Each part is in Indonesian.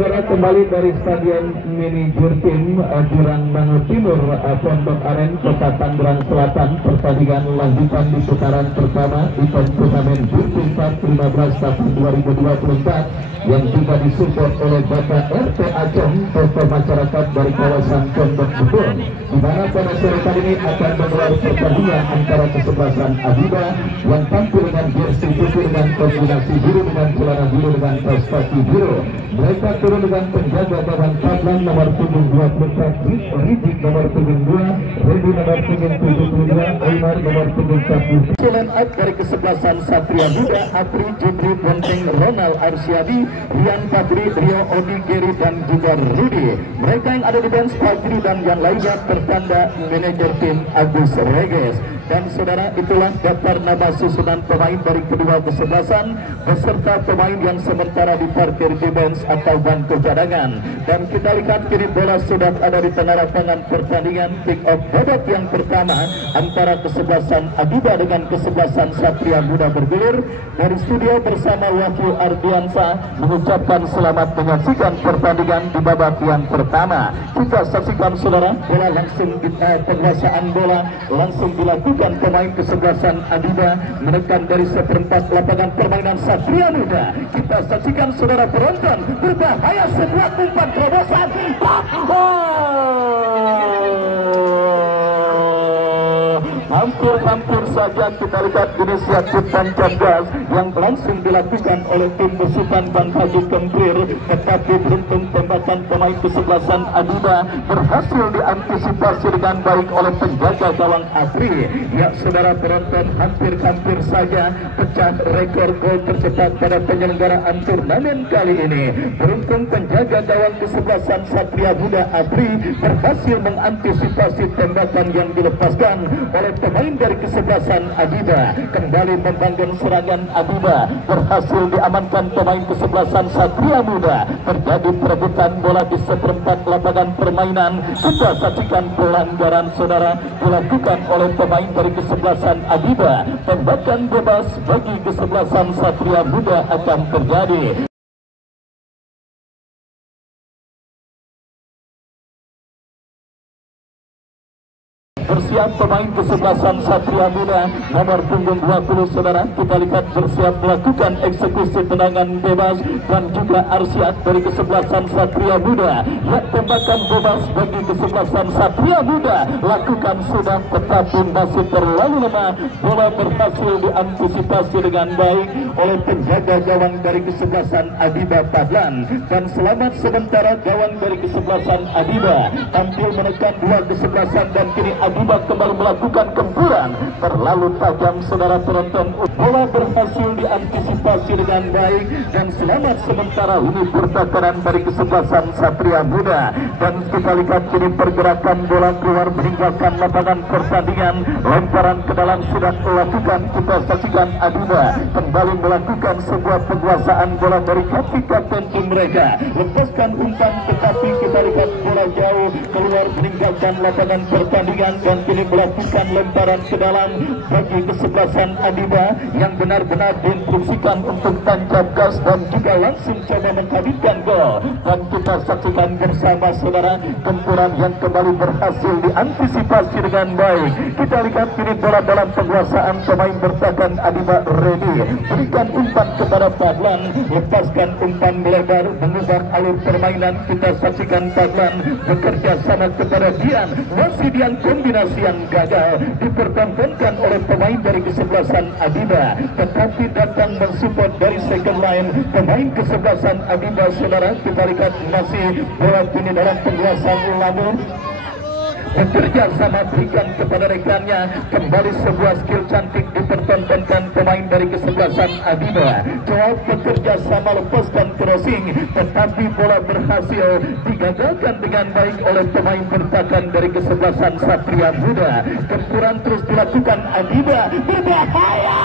saudara, kembali dari Stadion Mini Jurtim Jurang Mangu Timur, Pondok Aren, Kota Tangerang Selatan. Pertandingan lanjutan di putaran pertama event turnamen Jurtim Cup 15 tahun 2024 yang juga disupport oleh Bapak RT Acong, tokoh masyarakat dari kawasan Pondok Bogor, di mana pada sore kali ini akan menggelar pertandingan antara kesebelasan Adiba yang tampil dengan jersey putih dengan kombinasi biru dengan celana biru dengan kaos kaki biru. Mereka turun dengan penjaga gawang Padlan nomor punggung 24, Rizik nomor punggung 2, Redi nomor punggung 72, Aymar nomor punggung 1. Line up dari kesebelasan Satria Muda, Apri, Jupri, Bonteng, Ronald Arsyadi, Rian Fadri, Rio, Odi, Geri, dan juga Rudi. Mereka yang ada di bench Fadri dan yang lainnya bertanda manajer tim Agus Reges. Dan saudara, itulah daftar nama susunan pemain dari kedua kesebelasan beserta pemain yang sementara diparkir di bench atau bangku cadangan. Dan kita lihat kini bola sudah ada di tengah lapangan pertandingan. Kick off babak yang pertama antara kesebelasan Adiba dengan kesebelasan Satria Muda bergulir. Dari studio bersama Wahyu Ardiansa mengucapkan selamat menyaksikan pertandingan di babak yang pertama. Kita saksikan saudara, bola langsung penguasaan bola langsung dilakukan pemain kesebelasan Adiba menekan dari seperempat lapangan permainan Satria Muda. Kita saksikan saudara penonton, berbahaya sebuah umpan terobosan. Hampir saja kita lihat inisiatif tancap gas yang langsung dilakukan oleh tim besutan Bang Haji Kemplir, tetapi beruntung tembakan pemain kesebelasan Adiba berhasil diantisipasi dengan baik oleh penjaga gawang Apri. Ya saudara penonton, hampir saja pecah rekor gol tercepat pada penyelenggaraan turnamen kali ini. Beruntung penjaga gawang kesebelasan Satria Muda Apri berhasil mengantisipasi tembakan yang dilepaskan oleh pemain dari kesebelasan Adiba. Kembali membangun serangan Adiba, berhasil diamankan pemain kesebelasan Satria Muda. Terjadi perebutan bola di seperempat lapangan permainan. Kita saksikan pelanggaran saudara dilakukan oleh pemain dari kesebelasan Adiba. Tembakan bebas bagi kesebelasan Satria Muda akan terjadi. Bersiap pemain kesebelasan Satria Muda nomor punggung 20 saudara, kita lihat bersiap melakukan eksekusi tendangan bebas. Dan juga Arsyad dari kesebelasan Satria Muda. Ya, tembakan bebas bagi kesebelasan Satria Muda lakukan sudah, tetapi masih terlalu lemah. Bola berhasil diantisipasi dengan baik oleh penjaga gawang dari kesebelasan Adiba Padlan. Dan selamat sementara gawang dari kesebelasan Adiba tampil menekan dua kesebelasan, dan kini Adiba kembali melakukan gempuran terlalu tajam saudara penonton. Bola berhasil diantisipasi dengan baik dan selamat sementara ini pertakaran dari kesebelasan Satria Muda. Dan kita lihat kini pergerakan bola keluar meninggalkan lapangan pertandingan. Lemparan ke dalam sudah dilakukan. Kita saksikan Adiba kembali melakukan sebuah penguasaan bola dari kapten tim mereka. Lepaskan umpan, tetapi kita lihat bola jauh keluar meninggalkan lapangan pertandingan. Dan kini melakukan lemparan ke dalam bagi kesebelasan Adiba yang benar-benar diinstruksikan untuk tancap gas dan juga langsung coba menghabiskan gol. Dan kita saksikan bersama saudara gempuran yang kembali berhasil diantisipasi dengan baik. Kita lihat kini bola dalam penguasaan pemain bertahan Adiba Redi. Berikan umpan kepada Padlan, lepaskan umpan melebar mengubah alur permainan. Kita saksikan Padlan bekerja sama kepada Dian. Masih Dian kombinasi yang gagal dipertahankan oleh pemain dari kesebelasan Adiba, tetapi datang mensupport dari second line pemain kesebelasan Adiba saudara. Kita lihat masih bola kini dalam penguasaan Lamun, bekerja sama berikan kepada rekannya. Kembali sebuah skill cantik dipertontonkan pemain dari kesebelasan Adiba. Jawab bekerja sama lepaskan crossing, tetapi bola berhasil digagalkan dengan baik oleh pemain bertahan dari kesebelasan Satria Muda. Gempuran terus dilakukan Adiba, berbahaya.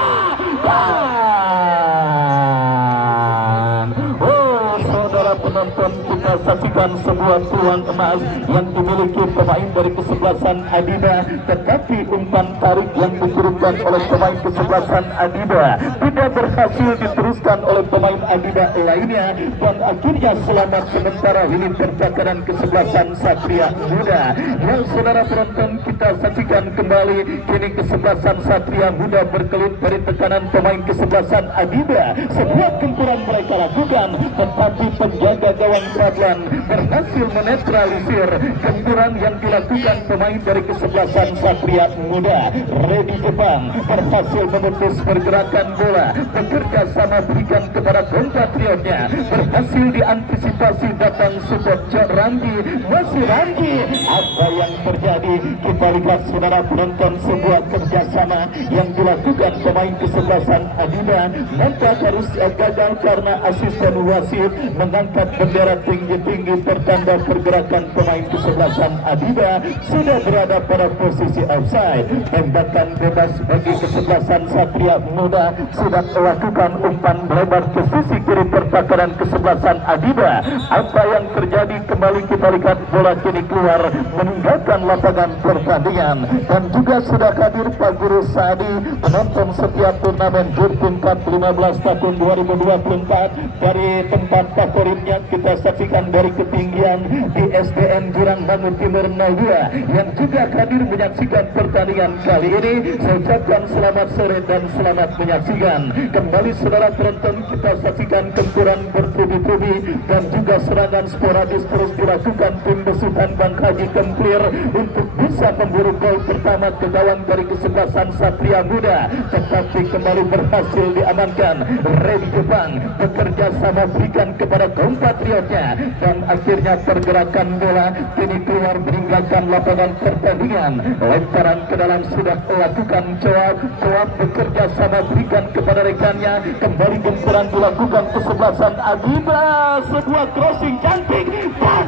Dan penonton kita saksikan sebuah peluang emas yang dimiliki pemain dari kesebelasan Adiba, tetapi umpan tarik yang diturunkan oleh pemain kesebelasan Adiba tidak berhasil diteruskan oleh pemain Adiba lainnya, dan akhirnya selamat sementara ini percakapan kesebelasan Satria Muda. Yang saudara penonton kita saksikan kembali, kini kesebelasan Satria Muda berkelit dari tekanan pemain kesebelasan Adiba. Sebuah gempuran mereka lakukan, tetapi penjaga gawang Radlan berhasil menetralisir gempuran yang dilakukan pemain dari kesebelasan Satria Muda. Ready Jepang berhasil memutus pergerakan bola, bekerja sama berikan kepada kompatriotnya, berhasil diantisipasi datang support Randi, masih Randi. Apa yang terjadi? Kita lihat saudara penonton, sebuah kerjasama yang dilakukan pemain kesebelasan Adiba, maka harus gagal karena asisten wasit mengangkat bendera tinggi-tinggi pertanda pergerakan pemain kesebelasan Adiba sudah berada pada posisi offside. Tembakan bebas bagi kesebelasan Satria Muda sudah melakukan umpan lebar ke sisi kiri pertahanan kesebelasan Adiba. Apa yang terjadi? Kembali kita lihat bola kini keluar meninggalkan lapangan pertandingan, dan juga sudah hadir Pak Guru Sadi, penonton setiap turnamen Jur tingkat 15 tahun 2024 dari tempat favoritnya kita saksikan dari ketinggian di SDN Jurang Bangun Timur 02 yang juga hadir menyaksikan pertandingan kali ini. Saya ucapkan selamat sore dan selamat menyaksikan. Kembali saudara penonton kita saksikan gempuran bertubi-tubi dan juga serangan sporadis terus dilakukan tim besutan Bang Haji Kemplir untuk bisa memburu gol pertama ke gawang dari kesebelasan Satria Muda, tetapi kembali berhasil diamankan. Ready Jepang bekerja sama berikan kepada kompatriotnya, dan akhirnya pergerakan bola kini keluar meninggalkan lapangan pertandingan. Lemparan ke dalam sudah lakukan Coap bekerja sama berikan kepada rekannya. Kembali gempuran dilakukan kesebelasan Adiba, sebuah crossing cantik, dan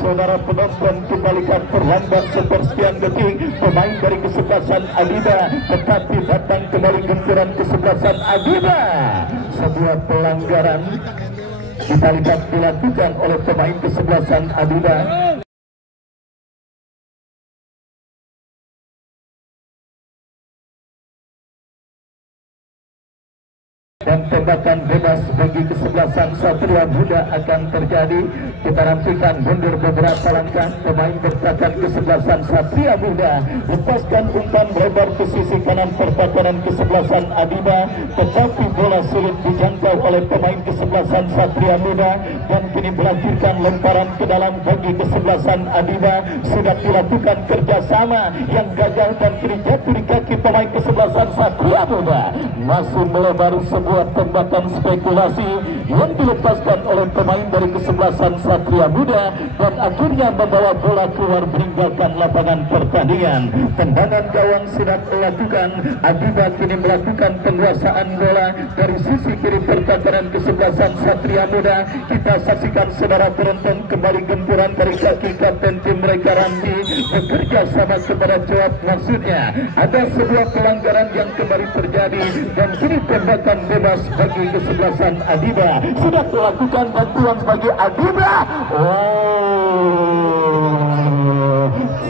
saudara penonton kita lihat perlambat sepersekian detik pemain dari kesebelasan Adiba, tetapi datang kembali gempuran kesebelasan Adiba. Sebuah pelanggaran kita lihat dilakukan oleh pemain kesebelasan Adiba. Dan tembakan bebas bagi kesebelasan Satria Muda akan terjadi. Kita nantikan mundur beberapa langkah pemain bertahan kesebelasan Satria Muda, lepaskan umpan lebar ke sisi kanan pertahanan kesebelasan Adiba, tetapi bola sulit dijangkau oleh pemain kesebelasan Satria Muda, dan kini melahirkan lemparan ke dalam bagi kesebelasan Adiba. Sudah dilakukan kerjasama yang gagal dan kini jatuh di kaki pemain kesebelasan Satria Muda. Masih melebar sebuah tembakan spekulasi yang dilepaskan oleh pemain dari kesebelasan Satria Muda, dan akhirnya membawa bola keluar meninggalkan lapangan pertandingan. Tendangan gawang sudah dilakukan. Adiba kini melakukan penguasaan bola dari sisi kiri pertahanan kesebelasan Satria Muda. Kita saksikan saudara penonton kembali gempuran dari kaki kapten tim mereka Randi bekerja sama kepada Coap. Maksudnya ada sebuah pelanggaran yang kembali terjadi, dan kini tembakan bebas bagi kesebelasan Adiba sudah dilakukan, bantuan bagi Adiba.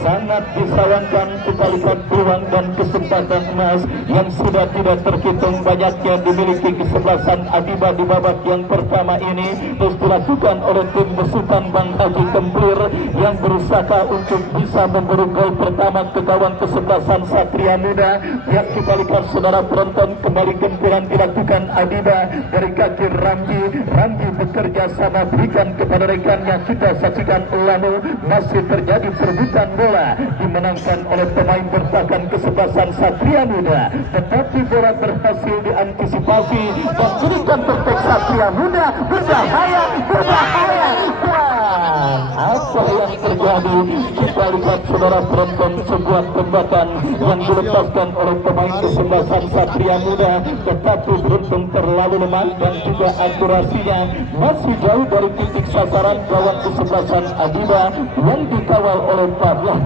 Sangat disayangkan kita lihat peluang dan kesempatan emas yang sudah tidak terhitung banyaknya dimiliki kesebelasan Adiba di babak yang pertama ini, terus dilakukan oleh tim besutan Bang Haji Kemplir yang berusaha untuk bisa memburu gol pertama ke gawang kesebelasan Satria Muda. Yang kita lihat saudara penonton, kembali gempuran dilakukan Adiba dari kaki Ramji bekerja sama berikan kepada rekannya. Kita saksikan lalu masih terjadi perebutan bola dimenangkan oleh pemain bertahan kesebelasan Satria Muda, tetapi bola berhasil diantisipasi dan berikan perfect Satria Muda. Berbahaya. Dan apa yang terjadi? Kita lihat terlihat saudara penonton sebuah tembakan yang dilepaskan oleh pemain kesebelasan Satria Muda, tetapi beruntung terlalu lemah dan juga akurasinya masih jauh dari titik sasaran gawang kesebelasan Adiba yang dikawal oleh Pablan,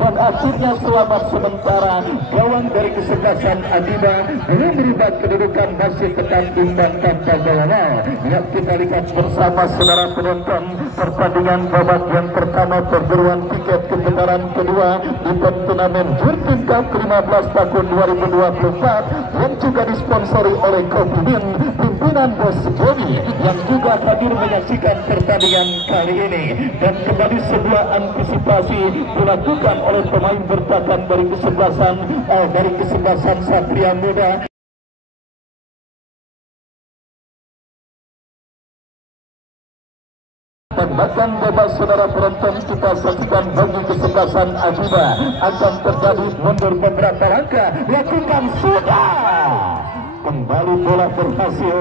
dan akhirnya selamat sementara gawang dari kesebelasan Adiba belum berubah kedudukan masih tekan imbang tanpa gol. Ya, kita lihat bersama saudara penonton pertandingan babak yang pertama perburuan tiket kebenaran kedua di turnamen Jurgen Cup 15 tahun 2024 yang juga disponsori oleh Kopidin pimpinan Bos Bobby yang juga hadir menyaksikan pertandingan kali ini. Dan kembali sebuah antisipasi dilakukan oleh pemain bertahan dari kesebelasan Satria Muda. Tembakan bebas saudara penonton kita saksikan bagi kesebelasan Adiba akan terjadi mundur beberapa langkah, lakukan sudah kembali bola berhasil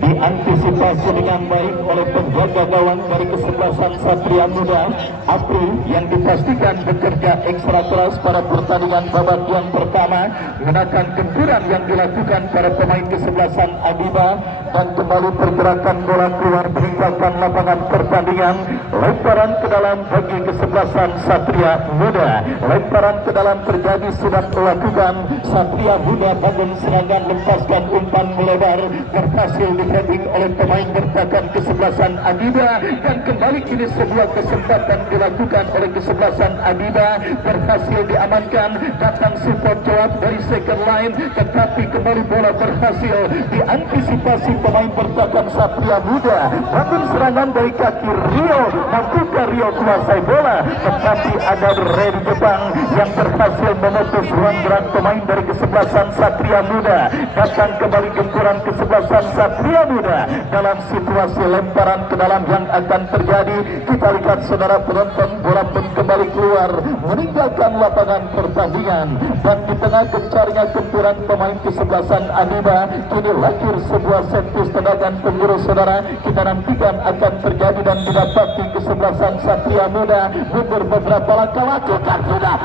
diantisipasi dengan baik oleh penjaga gawang dari kesebelasan Satria Muda Apri yang dipastikan bekerja ekstra keras pada pertandingan babak yang pertama menggunakan gempuran yang dilakukan para pemain kesebelasan Adiba, dan kembali pergerakan bola keluar meninggalkan lapangan pertandingan. Lemparan ke dalam bagi kesebelasan Satria Muda, lemparan ke dalam terjadi sudah dilakukan. Satria Muda bangun serangan, lepaskan umpan melebar, berhasil heading oleh pemain bertahan kesebelasan Adiba, dan kembali kini sebuah kesempatan dilakukan oleh kesebelasan Adiba, berhasil diamankan. Datang support jawab dari second line, tetapi kembali bola berhasil diantisipasi pemain bertahan Satria Muda. Bangun serangan dari kaki Rio, mampukah Rio kuasai bola, tetapi ada Redi Jepang yang berhasil memutus ruang gerak pemain dari kesebelasan Satria Muda. Datang kembali gempuran kesebelasan Satria Muda dalam situasi lemparan ke dalam yang akan terjadi. Kita lihat saudara penonton, bola pun kembali keluar meninggalkan lapangan pertandingan, dan di tengah gencarnya gempuran pemain kesebelasan Adiba kini lahir sebuah set piece tendangan penjuru saudara. Kita nantikan akan terjadi dan didapati kesebelasan Satria Muda mundur beberapa langkah, lakukan sudah.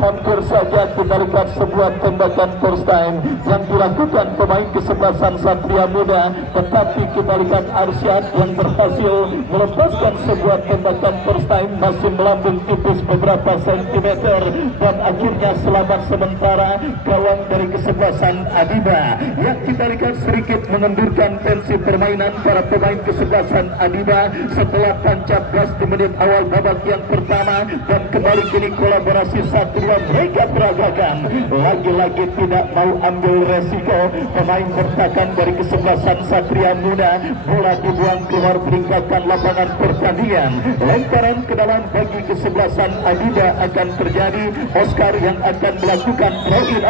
Hampir saja kita lihat sebuah tembakan first time yang dilakukan pemain kesebelasan Satria Muda, tetapi kita lihat Arsyad yang berhasil melepaskan sebuah tembakan first time masih melambung tipis beberapa sentimeter, dan akhirnya selamat sementara gawang dari kesebelasan Adiba. Yang kita lihat sedikit mengendurkan tensi permainan para pemain kesebelasan Adiba setelah tancap gas di menit awal babak yang pertama, dan kembali kini kolaborasi Satria mereka peragakan, lagi-lagi tidak mau ambil resiko. Pemain bertahan dari kesebelasan Satria Muda, bola dibuang keluar meninggalkan lapangan pertandingan. Lemparan ke dalam bagi kesebelasan Adiba akan terjadi. Oscar yang akan melakukan throw in,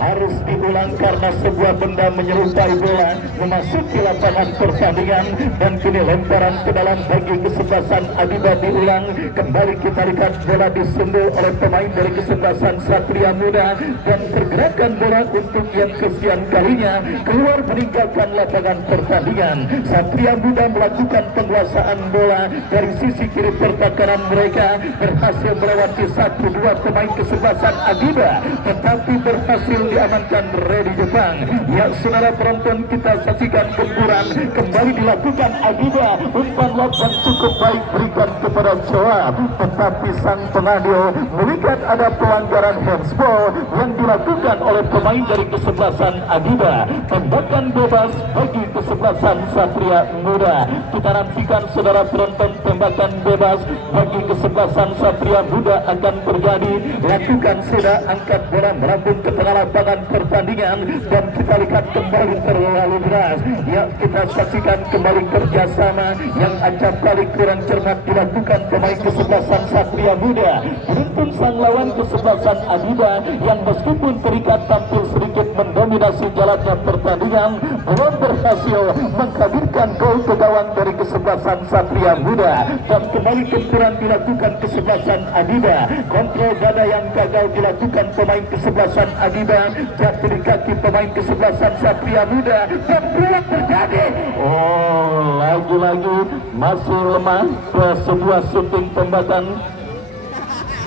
harus diulang karena sebuah benda menyerupai bola memasuki lapangan pertandingan, dan kini lemparan ke dalam bagi kesebelasan Adiba diulang. Kembali kita lihat bola disundul oleh pemain dari kesebelasan Satria Muda, dan pergerakan bola untuk yang kesekian kalinya keluar meninggalkan lapangan pertandingan. Satria Muda melakukan penguasaan bola dari sisi kiri pertahanan mereka, berhasil melewati 1-2 pemain kesebelasan Adiba, tetapi berhasil diamankan Redi Jepang. Ya saudara penonton, kita saksikan gempuran kembali dilakukan Adiba, umpan lob yang cukup baik berikan kepada Joab, tetapi sang pengadil melihat ada pelanggaran handsball yang dilakukan oleh pemain dari kesebelasan Adiba. Tembakan bebas bagi kesebelasan Satria Muda. Kita nantikan saudara penonton, tembakan bebas bagi kesebelasan Satria Muda akan terjadi. Lakukan sudah, angkat bola melambung ke tengah lapangan pertandingan, dan kita lihat kembali terlalu deras. Ya, kita saksikan kembali kerjasama yang acap kali kurang cermat dilakukan pemain kesebelasan Satria Muda. Beruntun sang lawan kesebelasan Adiba yang meskipun terikat tampil sedikit mendominasi jalannya pertandingan, belum berhasil menghadirkan gol ke gawang dari kesebelasan Satria Muda, dan kembali gempuran dilakukan kesebelasan Adiba. Kontrol dada yang gagal dilakukan pemain kesebelasan Adiba, jatuh di kaki pemain kesebelasan Satria Muda dan peluang terjadi. Oh, lagi-lagi masih lemah ke sebuah shooting tembakan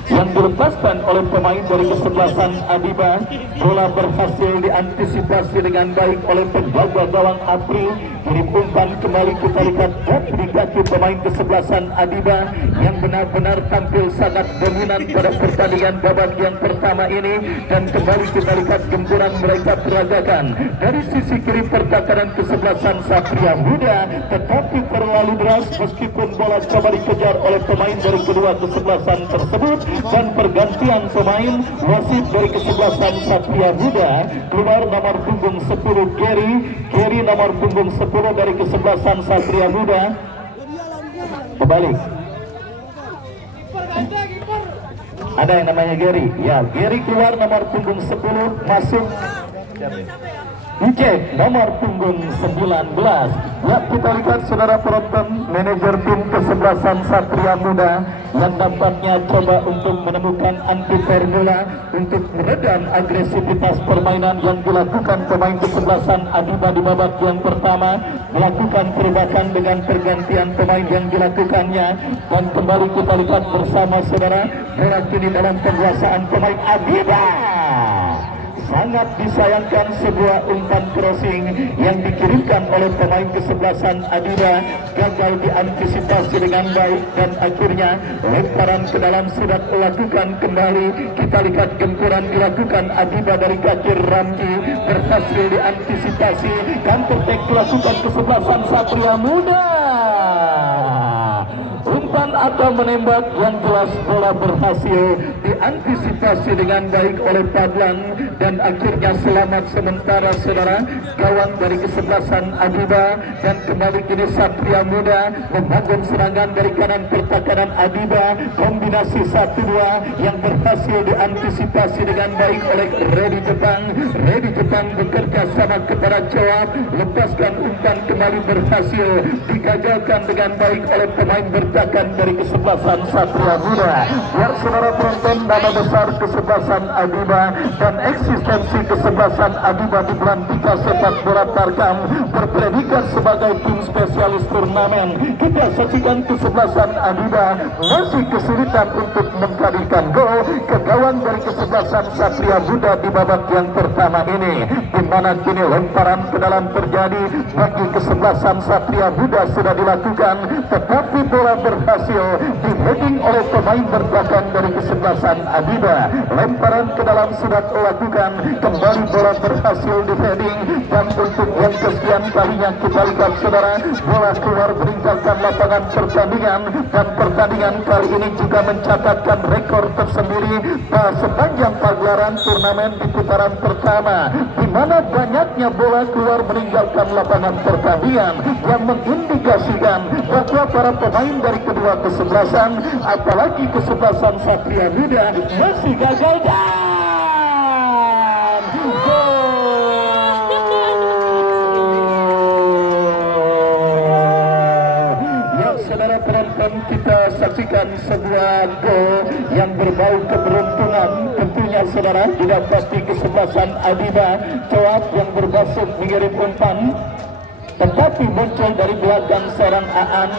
yang dilepaskan oleh pemain dari kesebelasan Adiba. Bola berhasil diantisipasi dengan baik oleh penjaga gawang April. Kirim umpan kembali kita lihat di kaki pemain kesebelasan Adiba yang benar-benar tampil sangat dominan pada pertandingan babak yang pertama ini, dan kembali kita lihat gempuran mereka peragakan dari sisi kiri pertahanan kesebelasan Satria Muda, tetapi terlalu deras meskipun bola coba dikejar oleh pemain dari kedua kesebelasan tersebut. Dan pergantian pemain, wasit dari kesebelasan Satria Muda keluar nomor punggung 10 Gary nomor punggung 10 dari kesebelasan Satria Muda kembali. Ada yang namanya Gary, ya, Gary keluar nomor punggung 10, masuk Ucek nomor punggung 19. Ya, kita lihat saudara penonton, manajer tim kesebelasan Satria Muda yang dampaknya coba untuk menemukan anti formula untuk meredam agresivitas permainan yang dilakukan pemain kesebelasan Adiba di babak yang pertama, melakukan perubahan dengan pergantian pemain yang dilakukannya, dan kembali kita lihat bersama saudara, bola kini dalam penguasaan pemain Adiba. Sangat disayangkan sebuah umpan crossing yang dikirimkan oleh pemain kesebelasan Adiba gagal diantisipasi dengan baik, dan akhirnya lemparan ke dalam sudah dilakukan kembali. Kita lihat gempuran dilakukan Adiba dari kaki Ramji berhasil diantisipasi, counter attack dilakukan kesebelasan Satria Muda. Umpan atau menembak yang jelas bola berhasil diantisipasi dengan baik oleh Padlan, dan akhirnya selamat sementara saudara gawang dari kesebelasan Adiba, dan kembali kini Satria Muda membangun serangan dari kanan pertahanan Adiba. Kombinasi 1-2 yang berhasil diantisipasi dengan baik oleh Ready Jepang bekerja sama kepada Coap, lepaskan umpan kembali berhasil digagalkan dengan baik oleh pemain bertahan dari kesebelasan Satria Muda. Biar saudara penonton, nama besar kesebelasan Adiba dan eksistensi kesebelasan Adiba di Belantika Sepak Bola Tarkam berpredikat sebagai tim spesialis turnamen. Kita saksikan kesebelasan Adiba masih kesulitan untuk menjadikan gol ke gawang dari kesebelasan Satria Muda di babak yang pertama ini, di mana kini lemparan ke dalam terjadi bagi kesebelasan Satria Muda sudah dilakukan, tetapi bola berhasil di-heading oleh pemain bertahan dari kesebelasan Adiba. Lemparan ke dalam sudah dilakukan, kembali bola berhasil di-heading, dan untuk yang kesekian kalinya kita lihat saudara, bola keluar meninggalkan lapangan pertandingan, dan pertandingan kali ini juga mencatatkan rekor tersendiri sepanjang pagelaran turnamen di putaran pertama, di mana banyaknya bola keluar meninggalkan lapangan pertandingan yang mengindikasikan bahwa para pemain dari kedua kesebelasan, apalagi kesebelasan Satria Muda, masih gagal dan ya saudara penonton, kita saksikan sebuah gol yang berbau keberuntungan. Tentunya saudara didapati kesebelasan Adiba, Coap yang berbasuk mengirim umpan, tetapi muncul dari belakang seorang Aan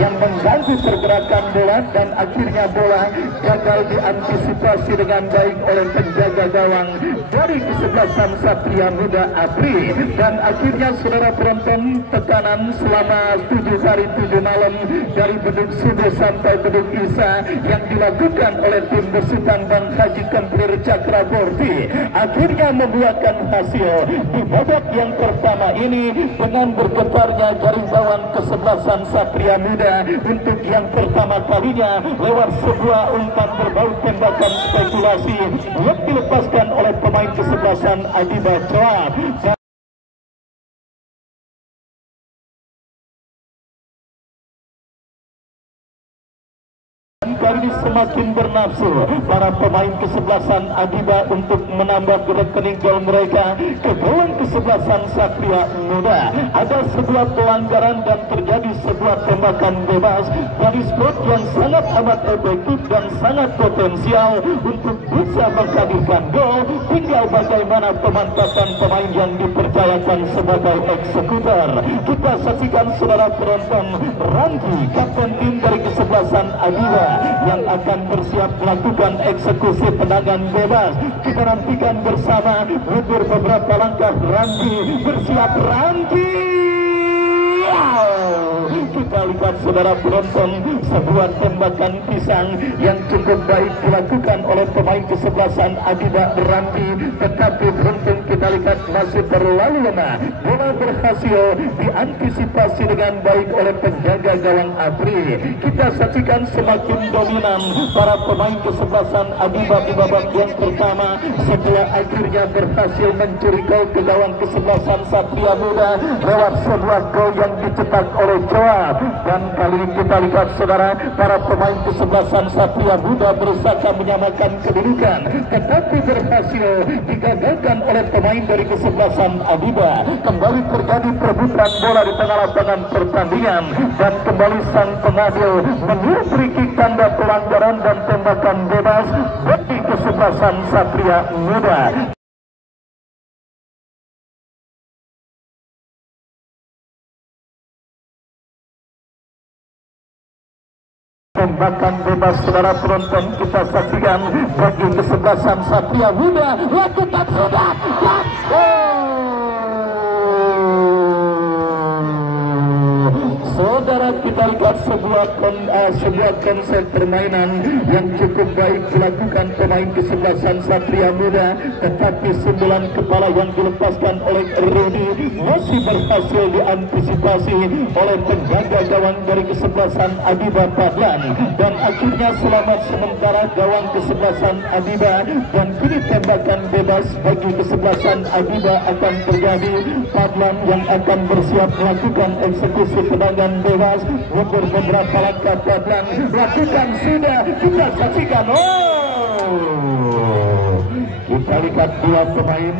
yang mengganggu pergerakan bola, dan akhirnya bola gagal diantisipasi dengan baik oleh penjaga gawang dari kesebelasan Satria Muda Apri, dan akhirnya saudara penonton, tekanan selama 7 hari 7 malam dari beduk subuh sampai beduk isya yang dilakukan oleh tim besutan Bang Haji Kemplir Cakraborty akhirnya membuahkan hasil di babak yang pertama ini dengan bergetarnya jaring gawang kesebelasan Satria Muda untuk yang pertama kalinya lewat sebuah umpan berbau tembakan spekulasi yang dilepaskan oleh pemain kesebelasan Adiba Coap. dan kali ini semakin bernafsu para pemain kesebelasan Adiba untuk menambah rekening gol mereka ke gawang kesebelasan Satria Muda. Ada sebuah pelanggaran dan terjadi sebuah tembakan bebas dari spot yang sangat amat efektif dan sangat potensial untuk bisa menghadirkan gol. Tinggal bagaimana pemanfaatan pemain yang dipercayakan sebagai eksekutor. Kita saksikan saudara penonton, Randy, kapten tim dari kesebelasan Adiba yang akan bersiap melakukan eksekusi tendangan bebas. Kita nantikan bersama mundur beberapa langkah. Randy bersiap. Randy, kita lihat saudara penonton, sebuah tembakan pisang yang cukup baik dilakukan oleh pemain kesebelasan Adiba Randy, tetapi beruntung kita lihat masih terlalu lemah. Bola berhasil diantisipasi dengan baik oleh penjaga gawang Apri. Kita saksikan semakin dominan para pemain kesebelasan Adiba di babak yang pertama setelah akhirnya berhasil mencuri gol ke gawang kesebelasan Satria Muda lewat sebuah gol yang dicetak oleh Joab. Dan kali ini kita lihat saudara, para pemain kesebelasan Satria Muda berusaha menyamakan kedudukan, tetapi berhasil digagalkan oleh pemain dari kesebelasan Adiba. Kembali terjadi perebutan bola di tengah lapangan pertandingan dan kembali sang pengadil meniup free kick tanda pelanggaran dan tembakan bebas bagi kesebelasan Satria Muda. Tembakan bebas saudara penonton, kita saksikan bagi kesebelasan Satria Muda. Lakukan sudah dan saudara, kita lihat sebuah konsep permainan yang cukup baik dilakukan pemain kesebelasan Satria Muda, tetapi sembilan kepala yang dilepaskan oleh Rudy masih berhasil diantisipasi oleh penjaga gawang dari kesebelasan Adiba Padlan, dan akhirnya selamat sementara gawang kesebelasan Adiba. Dan kini tembakan bebas bagi kesebelasan Adiba akan terjadi. Padlan yang akan bersiap melakukan eksekusi tendangan bebas. Mundur beberapa langkah, Padlan lakukan sudah, kita saksikan. Kita lihat dua pemain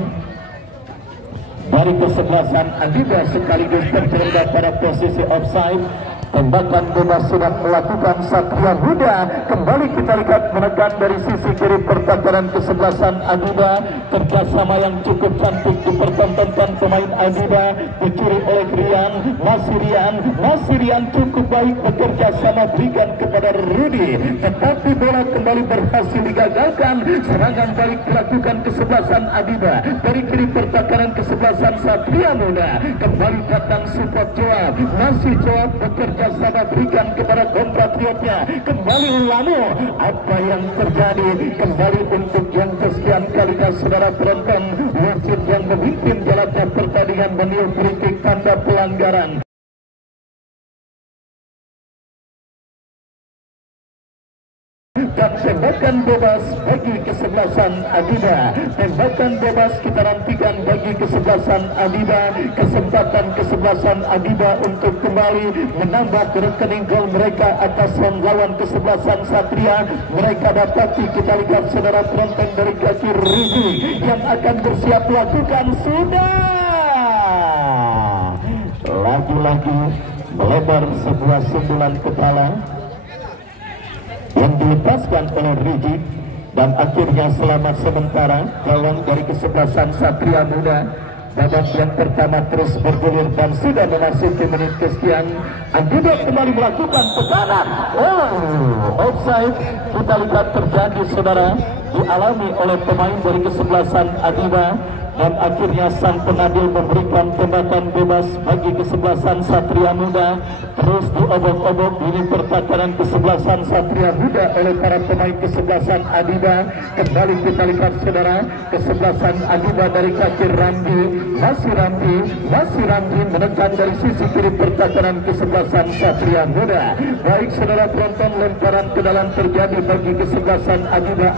dari kesebelasan Adiba sekaligus terjerembab pada posisi offside. Tembakan bebas sudah melakukan Satria Muda. Kembali kita lihat menekan dari sisi kiri pertahanan kesebelasan Adiba. Kerjasama yang cukup cantik dipertontonkan pemain Adiba, dicuri oleh Rian. Masih Rian cukup baik bekerja sama berikan kepada Rudy, tetapi bola kembali berhasil digagalkan. Serangan balik dilakukan kesebelasan Adiba dari kiri pertahanan kesebelasan Satria Muda. Kembali datang support Joab. Masih Joab bekerja sama berikan kepada kompatriotnya. Kembali Lamu. Apa yang terjadi? Kembali untuk yang kesekian kalinya saudara penonton, wasit yang memimpin jalannya pertandingan meniup free kick tanda pelanggaran. Dan tembakan bebas bagi kesebelasan Adiba. Tembakan bebas kita nantikan bagi kesebelasan Adiba. Kesempatan kesebelasan Adiba untuk kembali menambah rekening gol mereka atas lawan kesebelasan Satria. Mereka dapati, kita lihat saudara penonton, dari kaki Rudy yang akan bersiap lakukan sudah. Lagi-lagi melebar sebuah sundulan kepala yang dilepaskan oleh Rigi, dan akhirnya selamat sementara gawang dari kesebelasan Satria Muda. Babak yang pertama terus bergulir dan sudah memasuki menit kesekian. Adiba kembali melakukan tekanan. Offside kita lihat terjadi saudara, dialami oleh pemain dari kesebelasan Adiba. Dan akhirnya sang pengadil memberikan tembakan bebas bagi kesebelasan Satria Muda. Terus diobok-obok ini pertahanan kesebelasan Satria Muda oleh para pemain kesebelasan Adiba. Kembali kita lihat saudara, kesebelasan Adiba dari kaki Randy. Masih Randy menekan dari sisi kiri pertahanan kesebelasan Satria Muda. Baik saudara penonton, lemparan ke dalam terjadi bagi kesebelasan Adiba.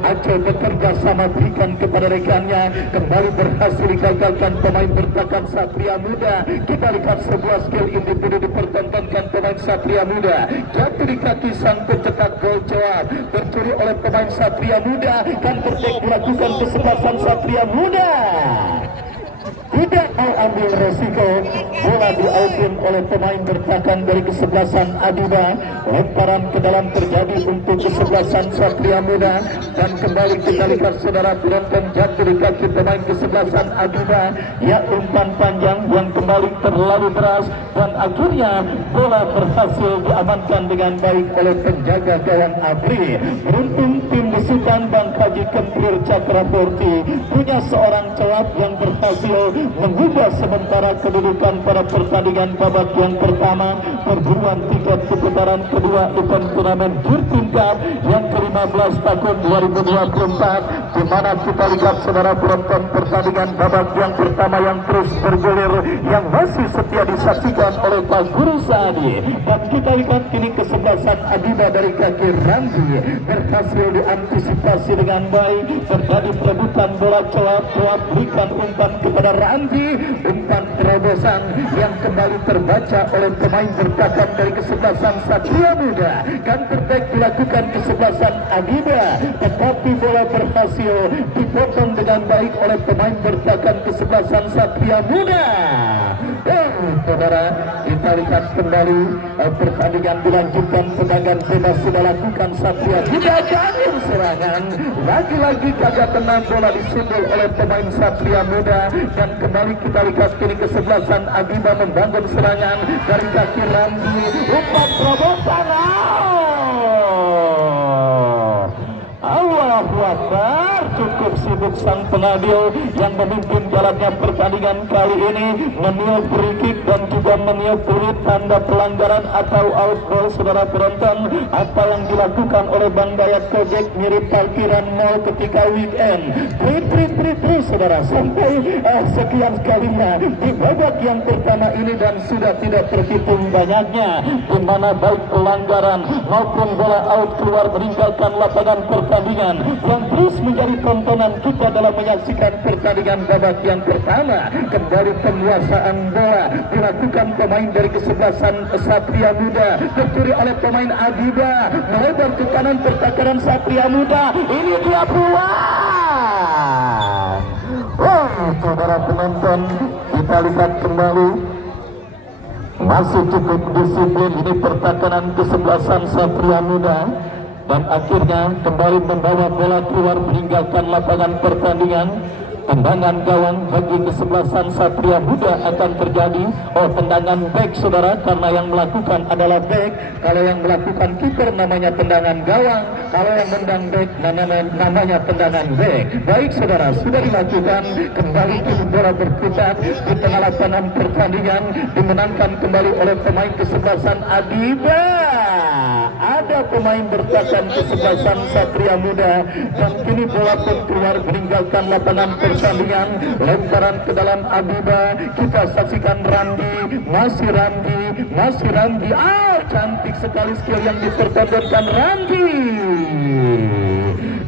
Aco bekerja sama berikan kepada rekannya. kembali berhasil digagalkan pemain bertahan Satria Muda. Kita lihat sebuah skill individu dipertontonkan pemain Satria Muda. Jatuh di kaki sang pencetak gol Coap, tercuri oleh pemain Satria Muda, dan tertek dilakukan kesebelasan Satria Muda. Tidak mau ambil resiko, bola diautin oleh pemain bertahan dari kesebelasan Adiba. Lemparan ke dalam terjadi untuk kesebelasan Satria Muda, dan kembali kita lihat saudara penonton, jatuh di kaki pemain kesebelasan Adiba. Ya, umpan panjang yang kembali terlalu deras, dan akhirnya bola berhasil diamankan dengan baik oleh penjaga gawang Abri. Beruntung tim besutan Bang Haji Kemplir Cakraborty punya seorang Coap yang berhasil mengubah sementara kedudukan pada pertandingan babak yang pertama perburuan tiket putaran kedua event turnamen Girting Cup yang ke-15 tahun 2024, di mana kita lihat saudara penonton pertandingan babak yang pertama yang terus bergulir, yang masih setia disaksikan oleh Pak Guru Saadi. Dan kita lihat kini kesebelasan Adiba dari kaki Ramzi berhasil diantisipasi dengan baik, terjadi perebutan bola Coap berikan umpan kepada Ramzi, umpan terobosan yang kembali terbaca oleh pemain bertahan dari kesebelasan Satria Muda. Counter attack dilakukan kesebelasan Adiba, tetapi bola berhasil dipotong dengan baik oleh pemain bertahan kesebelasan Satria Muda. Saudara, kita lihat kembali pertandingan dilanjutkan. Tendangan bebas sudah lakukan Satria Muda, jalur serangan lagi-lagi kagak tenang, bola disundul oleh pemain Satria Muda, dan kembali kita lihat kini kesebelasan Adiba membangun serangan dari kaki Ramzi, umpan terobosan. Allahu Akbar, cukup sibuk sang pengadil yang memimpin jalannya pertandingan kali ini, meniup free kick dan juga meniup peluit tanda pelanggaran atau outball. Saudara penonton, apa yang dilakukan oleh Bang Dayat Kojek mirip parkiran mall ketika weekend. Tri saudara, sampai sekian kalinya di babak yang pertama ini, dan sudah tidak terhitung banyaknya di mana baik pelanggaran maupun bola out keluar meninggalkan lapangan pertandingan, yang terus menjadi tontonan kita dalam menyaksikan pertandingan babak yang pertama. Kembali penguasaan bola dilakukan pemain dari kesebelasan Satria Muda, tercuri oleh pemain Adiba, melebar ke kanan pertahanan Satria Muda. Ini dia peluang. Saudara penonton, kita lihat kembali, masih cukup disiplin ini pertahanan kesebelasan Satria Muda, dan akhirnya kembali membawa bola keluar meninggalkan lapangan pertandingan. Tendangan gawang bagi kesebelasan Satria Muda akan terjadi. Tendangan back saudara, karena yang melakukan adalah back. Kalau yang melakukan kiper namanya tendangan gawang, kalau yang mendang back namanya tendangan back. Baik saudara, sudah dilakukan. Kembali bola berputar di tengah lapangan pertandingan, dimenangkan kembali oleh pemain kesebelasan Adiba. Ada pemain bertahan kesebelasan Satria Muda, dan kini bola pun keluar meninggalkan lapangan pertandingan. Lemparan ke dalam Adiba, kita saksikan Randi, masih Randi. Cantik sekali skill yang dipertontonkan Randi.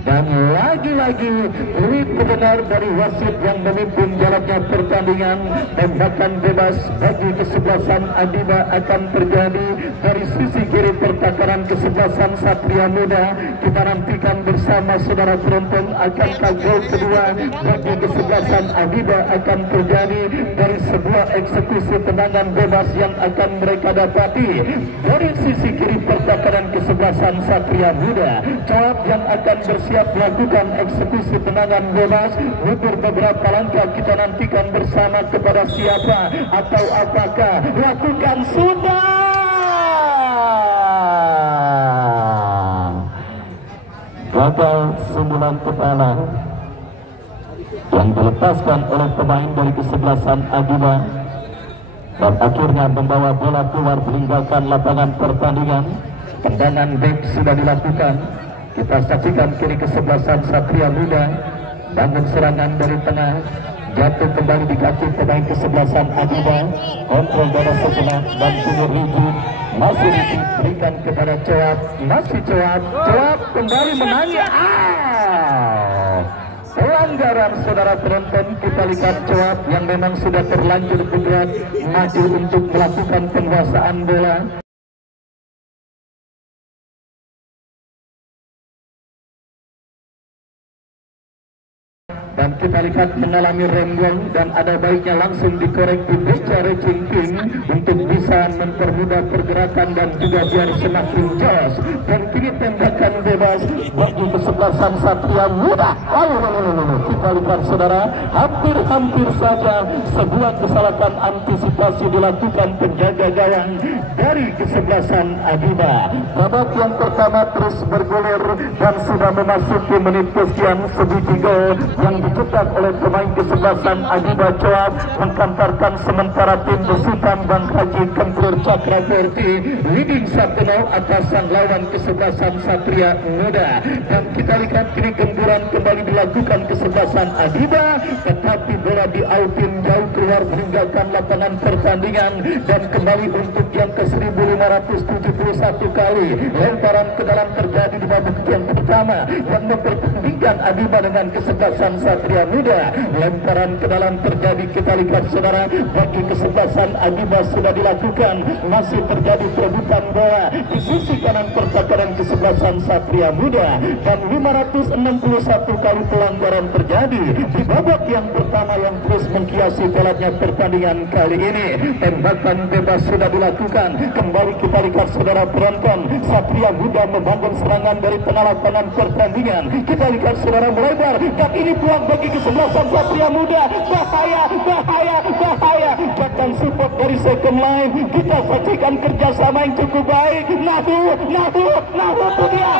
Dan lagi-lagi peluit benar dari wasit yang memimpin jalannya pertandingan. Tembakan bebas bagi kesebelasan Adiba akan terjadi dari sisi kiri pertahanan kesebelasan Satria Muda. Kita nantikan bersama saudara penonton, akankah gol kedua bagi kesebelasan Adiba akan terjadi dari sebuah eksekusi tendangan bebas yang akan mereka dapati dari sisi kiri pertahanan kesebelasan Satria Muda. Coap yang akan bersiap melakukan eksekusi tendangan bebas mundur beberapa langkah. Kita nantikan bersama kepada siapa atau apakah. Lakukan sudah. Gagal sundulan kepala yang dilepaskan oleh pemain dari kesebelasan Adiba, dan akhirnya membawa bola keluar meninggalkan lapangan pertandingan. Tendangan back sudah dilakukan. Kita saksikan kini kesebelasan Satria Muda bangun serangan dari tengah, jatuh kembali di kaki pemain kesebelasan Adiba, kontrol bola sebelah dan sumur rigid, masih diberikan kepada Coap, masih Coap kembali menangis. Pelan pelanggaran saudara penonton. Kita lihat Coap yang memang sudah terlanjur bergerak maju untuk melakukan penguasaan bola. Dan kita lihat mengalami remblong dan ada baiknya langsung dikoreksi secara cingking untuk bisa mempermudah pergerakan dan juga biar semakin jos. Dan kini tembakan bebas bagi kesebelasan Satria Muda. Kita lihat saudara, hampir saja sebuah kesalahan antisipasi dilakukan penjaga gawang dari kesebelasan Adiba. Babak yang pertama terus bergulir dan sudah memasuki menit kesekian sebiji gol yang dicetak oleh pemain kesebelasan Adiba Coap mengkantarkan sementara tim besutan Bang Haji Kemplir Cakraborty leading 1-0 atasan lawan kesebelasan Satria Muda. Dan kita lihat kini gemburan kembali dilakukan kesebelasan Adiba, tetapi bola diautin jauh keluar meninggalkan lapangan pertandingan dan kembali untuk yang ke-1571 kali lemparan ke dalam terjadi di babak yang pertama yang mempertandingkan Adiba dengan kesebelasan Satria Muda. Lemparan ke dalam terjadi, kita lihat saudara, bagi kesebelasan Adiba sudah dilakukan, masih terjadi perebutan bola di sisi kanan pertahanan kesebelasan Satria Muda dan 561 kali pelanggaran terjadi di babak yang pertama yang terus menghiasi jalannya pertandingan kali ini. Tembakan bebas sudah dilakukan, kembali kita lihat saudara penonton, Satria Muda membangun serangan dari tengah lapangan pertandingan. Kita lihat saudara melebar dan ini peluang bagi kesebelasan Satria Muda. Bahaya. Bahkan support dari second line. Kita saksikan kerjasama yang cukup baik. Nahu itu dia.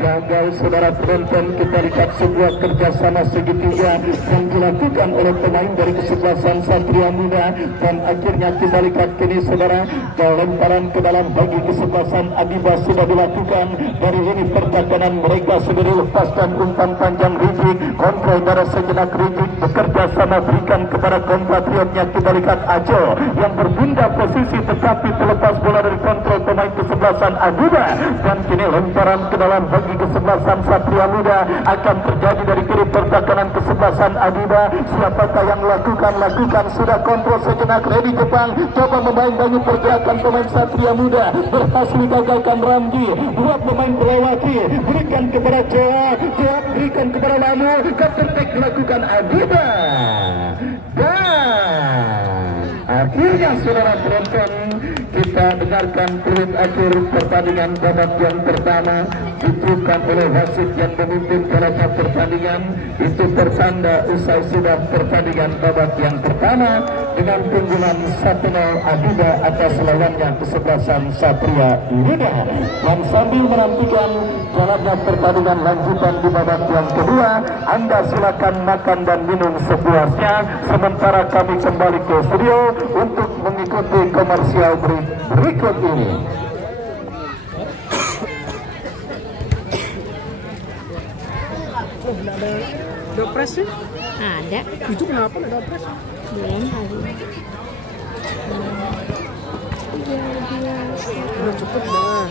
Gagal saudara penonton. Kita lihat sebuah kerjasama segitiga yang dilakukan oleh pemain dari kesebelasan Satria Muda dan akhirnya kita lihat kini saudara, lemparan ke dalam bagi kesebelasan Adiba sudah dilakukan. Dari ini pertahanan mereka sudah dilepaskan umpan panjang Rizik, kontrol darah sejenak Rizik bekerja sama berikan kepada kompatriotnya. Kita lihat Ajo yang berpindah posisi tetapi terlepas bola dari kontrol pemain kesebelasan Adiba dan kini lemparan ke dalam bagi kesebelasan Satria Muda akan terjadi dari kiri pertahanan kesebelasan Adiba. Siapakah yang lakukan sudah kontrol sejenak Redi Jepang coba membayangi pergerakan pemain Satria Muda, berhasil digagalkan Ramji, buat pemain berlewati, berikan kepada Joa berikan kepada Lamu, counter-attack dilakukan Adiba dan akhirnya saudara penonton kita dengarkan peluit akhir pertandingan babak yang pertama ditentukan oleh wasit yang memimpin jalannya pertandingan. Itu pertanda usai sudah pertandingan babak yang pertama dengan keunggulan 1-0 Adiba atas lawannya kesebelasan Satria Muda. Dan sambil menantikan jalannya pertandingan lanjutan di babak yang kedua, Anda silakan makan dan minum sepuasnya sementara kami kembali ke studio untuk mengikuti komersial berikut ini. Ada dopres sih? Ada. Itu kenapa ada dopres? Belum ada. Udah cukup dah.